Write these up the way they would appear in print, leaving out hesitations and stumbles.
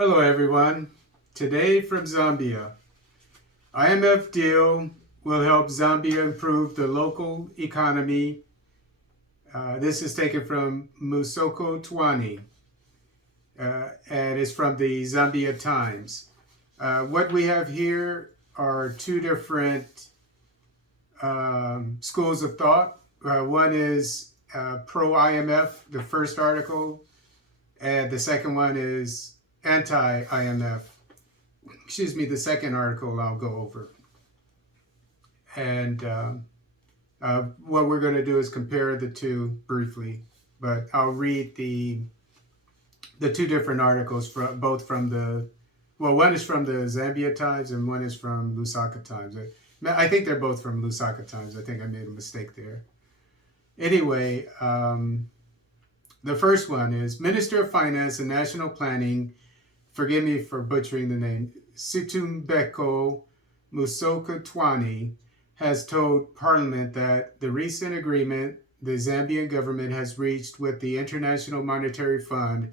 Hello everyone. Today from Zambia. IMF deal will help Zambia improve the local economy. This is taken from Musoko Twani and is from the Zambia Times. What we have here are two different schools of thought. One is pro-IMF, the first article, and the second one is anti-IMF. Excuse me, the second article I'll go over. And what we're going to do is compare the two briefly, but I'll read the two different articles, both from one is from the Zambia Times and one is from Lusaka Times. I think they're both from Lusaka Times. I think I made a mistake there. Anyway, the first one is Minister of Finance and National Planning, forgive me for butchering the name, Situmbeko Musoko Twani, has told Parliament that the recent agreement the Zambian government has reached with the International Monetary Fund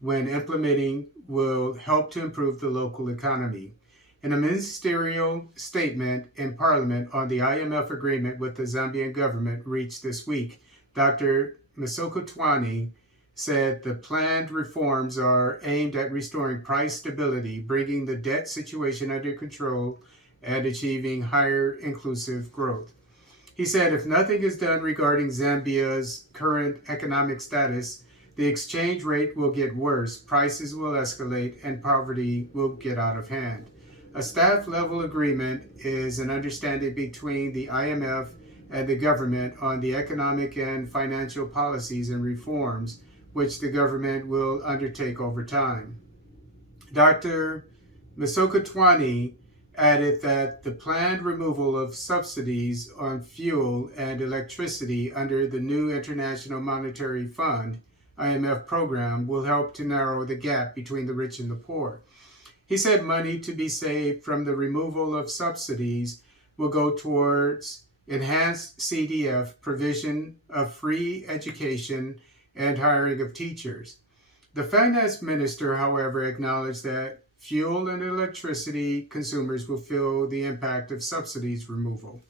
when implementing will help to improve the local economy. In a ministerial statement in Parliament on the IMF agreement with the Zambian government reached this week, Dr. Musoko Twani said the planned reforms are aimed at restoring price stability, bringing the debt situation under control, and achieving higher inclusive growth. He said if nothing is done regarding Zambia's current economic status, the exchange rate will get worse, prices will escalate, and poverty will get out of hand. A staff-level agreement is an understanding between the IMF and the government on the economic and financial policies and reforms which the government will undertake over time. Dr. Musoko Twani added that the planned removal of subsidies on fuel and electricity under the new International Monetary Fund, IMF program, will help to narrow the gap between the rich and the poor. He said money to be saved from the removal of subsidies will go towards enhanced CDF, provision of free education, and hiring of teachers. The finance minister, however, acknowledged that fuel and electricity consumers will feel the impact of subsidies removal.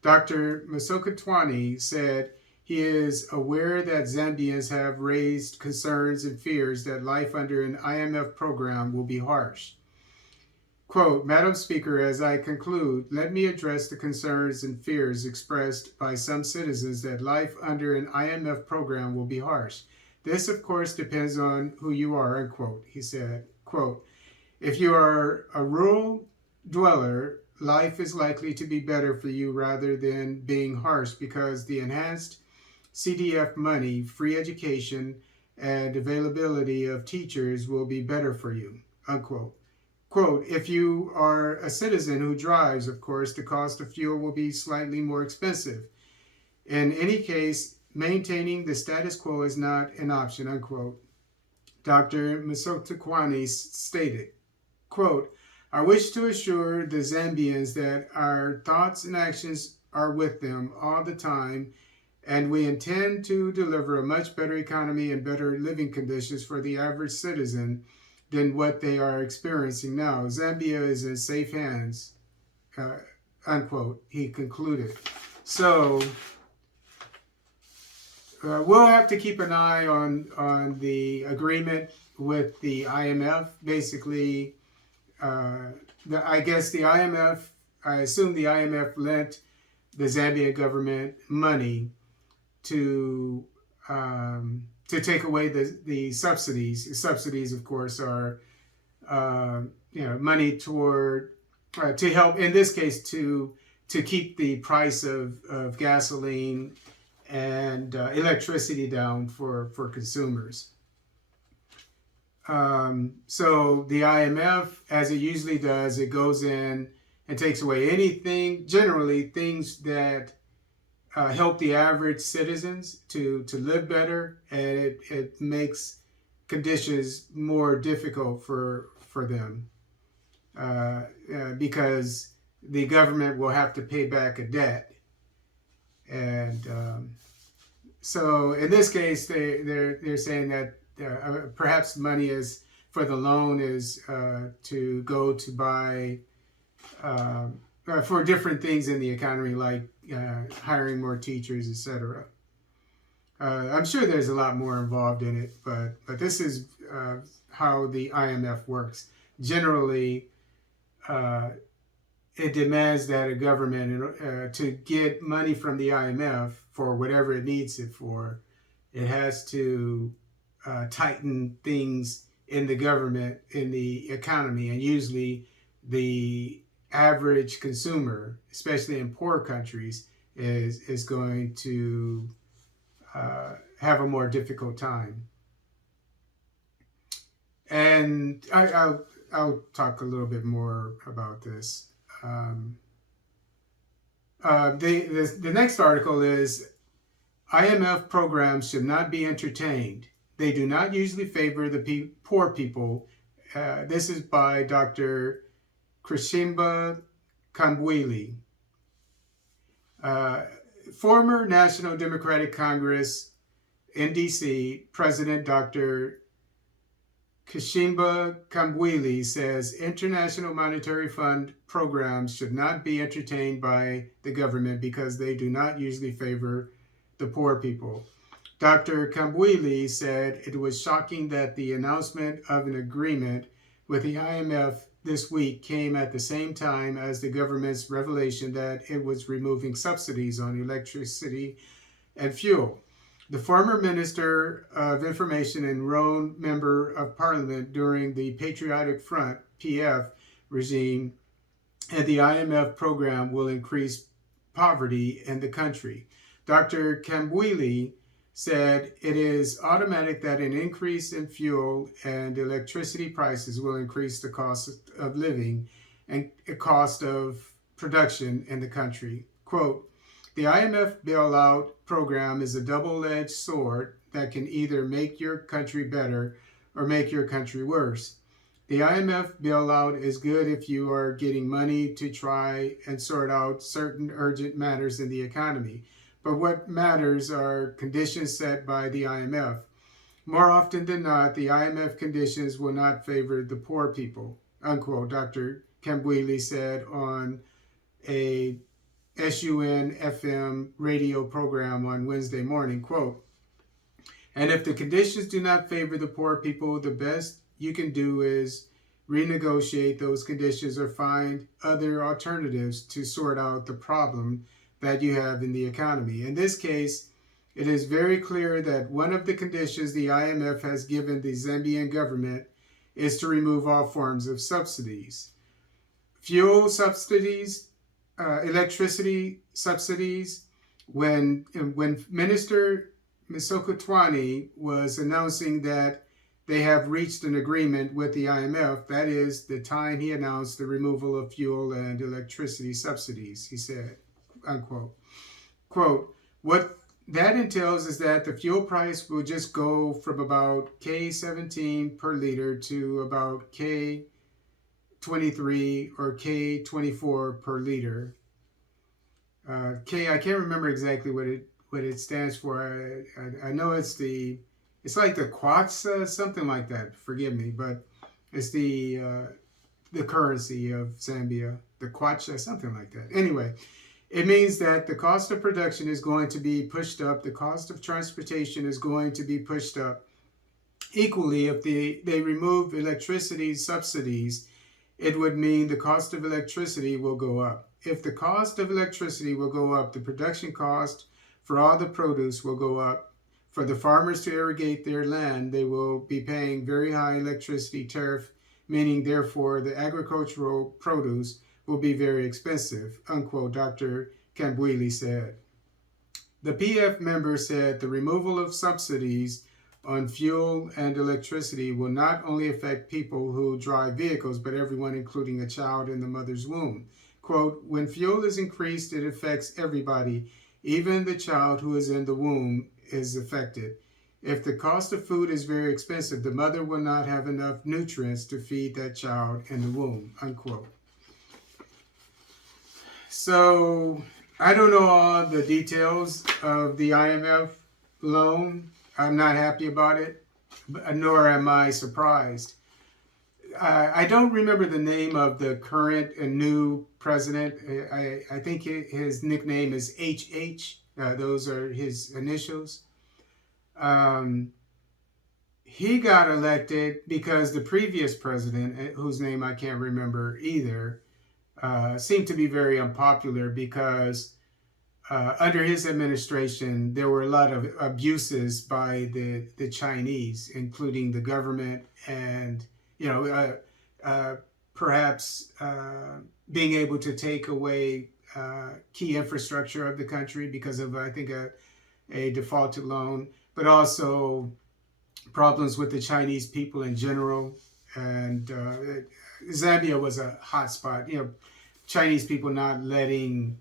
Dr. Musoko Twani said he is aware that Zambians have raised concerns and fears that life under an IMF program will be harsh. Quote, Madam Speaker, as I conclude, let me address the concerns and fears expressed by some citizens that life under an IMF program will be harsh. This, of course, depends on who you are, unquote. He said, quote, if you are a rural dweller, life is likely to be better for you rather than being harsh because the enhanced CDF money, free education, and availability of teachers will be better for you, unquote. Quote, if you are a citizen who drives, of course, the cost of fuel will be slightly more expensive. In any case, maintaining the status quo is not an option, unquote. Dr. Musoko Twani stated, quote, I wish to assure the Zambians that our thoughts and actions are with them all the time, and we intend to deliver a much better economy and better living conditions for the average citizen than what they are experiencing now. Zambia is in safe hands, unquote, he concluded. So we'll have to keep an eye on the agreement with the IMF. Basically, I guess the IMF, I assume the IMF lent the Zambian government money to take away the subsidies. Subsidies, of course, are money toward to help, in this case, to keep the price of gasoline and electricity down for consumers. So the IMF, as it usually does, it goes in and takes away anything, generally things that help the average citizens to live better, and it makes conditions more difficult for them because the government will have to pay back a debt. And so in this case, they're saying that perhaps money is for the loan is to go to buy for different things in the economy, like hiring more teachers, etc. I'm sure there's a lot more involved in it, but this is how the IMF works. Generally, it demands that a government, to get money from the IMF for whatever it needs it for, it has to tighten things in the government, in the economy, and usually the average consumer, especially in poor countries, is going to have a more difficult time. And I'll talk a little bit more about this. The next article is IMF programs should not be entertained. They do not usually favor the poor people. This is by Dr. Kashimba Kambwili. Former National Democratic Congress, NDC, President Dr. Kashimba Kambwili says International Monetary Fund programs should not be entertained by the government because they do not usually favor the poor people. Dr. Kambwili said it was shocking that the announcement of an agreement with the IMF this week came at the same time as the government's revelation that it was removing subsidies on electricity and fuel. The former Minister of Information and Rhone Member of Parliament during the Patriotic Front, PF, regime and the IMF program will increase poverty in the country. Dr. Kambwili said it is automatic that an increase in fuel and electricity prices will increase the cost of living and the cost of production in the country. Quote, the IMF bailout program is a double-edged sword that can either make your country better or make your country worse. The IMF bailout is good if you are getting money to try and sort out certain urgent matters in the economy. But what matters are conditions set by the IMF. More often than not, the IMF conditions will not favor the poor people, unquote, Dr. Kambwili said on a SUN-FM radio program on Wednesday morning, quote, and if the conditions do not favor the poor people, the best you can do is renegotiate those conditions or find other alternatives to sort out the problem that you have in the economy. In this case, it is very clear that one of the conditions the IMF has given the Zambian government is to remove all forms of subsidies. Fuel subsidies, electricity subsidies. When Minister Misokotwane was announcing that they have reached an agreement with the IMF, that is the time he announced the removal of fuel and electricity subsidies, he said, unquote. Quote, what that entails is that the fuel price will just go from about K17 per liter to about K23 or K24 per liter. I can't remember exactly what it stands for. I know it's like the kwacha, something like that. Forgive me, but it's the currency of Zambia, the kwacha, something like that. Anyway, it means that the cost of production is going to be pushed up. The cost of transportation is going to be pushed up equally. If they remove electricity subsidies, it would mean the cost of electricity will go up. If the cost of electricity will go up, the production cost for all the produce will go up. For the farmers to irrigate their land, they will be paying very high electricity tariff, meaning therefore the agricultural produce will be very expensive, unquote, Dr. Kambwili said. The PF member said the removal of subsidies on fuel and electricity will not only affect people who drive vehicles, but everyone, including a child in the mother's womb. Quote, when fuel is increased, it affects everybody, even the child who is in the womb is affected. If the cost of food is very expensive, the mother will not have enough nutrients to feed that child in the womb, unquote. So I don't know all the details of the IMF loan. I'm not happy about it, nor am I surprised. I don't remember the name of the current and new president. I think his nickname is HH. Those are his initials. Um, he got elected because the previous president, whose name I can't remember either, seemed to be very unpopular because under his administration, there were a lot of abuses by the Chinese, including the government and, you know, perhaps being able to take away key infrastructure of the country because of, I think, a defaulted loan, but also problems with the Chinese people in general. And Zambia was a hot spot, you know, Chinese people not letting,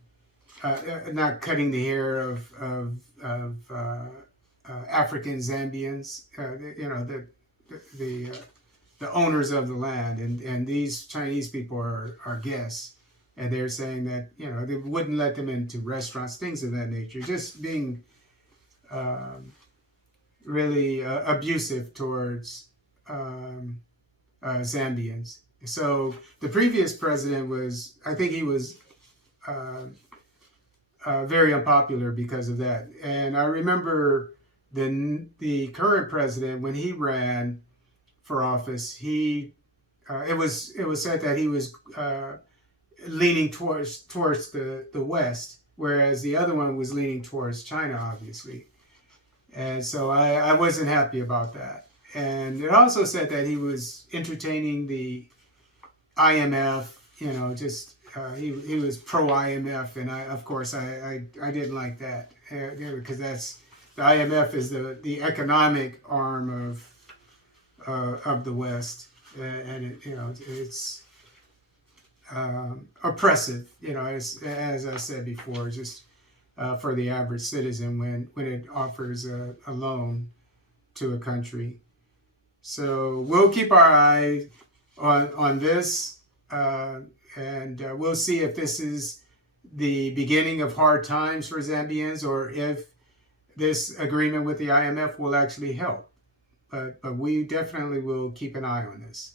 not cutting the hair of African Zambians, you know, the owners of the land, and these Chinese people are guests, and they're saying that, you know, they wouldn't let them into restaurants, things of that nature, just being really abusive towards Zambians. So the previous president was, I think he was very unpopular because of that. And I remember the current president, when he ran for office, it was said that he was leaning towards the West, whereas the other one was leaning towards China, obviously. And so I wasn't happy about that. And it also said that he was entertaining the IMF, you know, just he was pro-IMF, and of course I didn't like that, because that's, the IMF is the economic arm of the West, and it, you know, it's oppressive, you know, as I said before, just for the average citizen when it offers a loan to a country. So we'll keep our eye on this, and we'll see if this is the beginning of hard times for Zambians, or if this agreement with the IMF will actually help. But we definitely will keep an eye on this.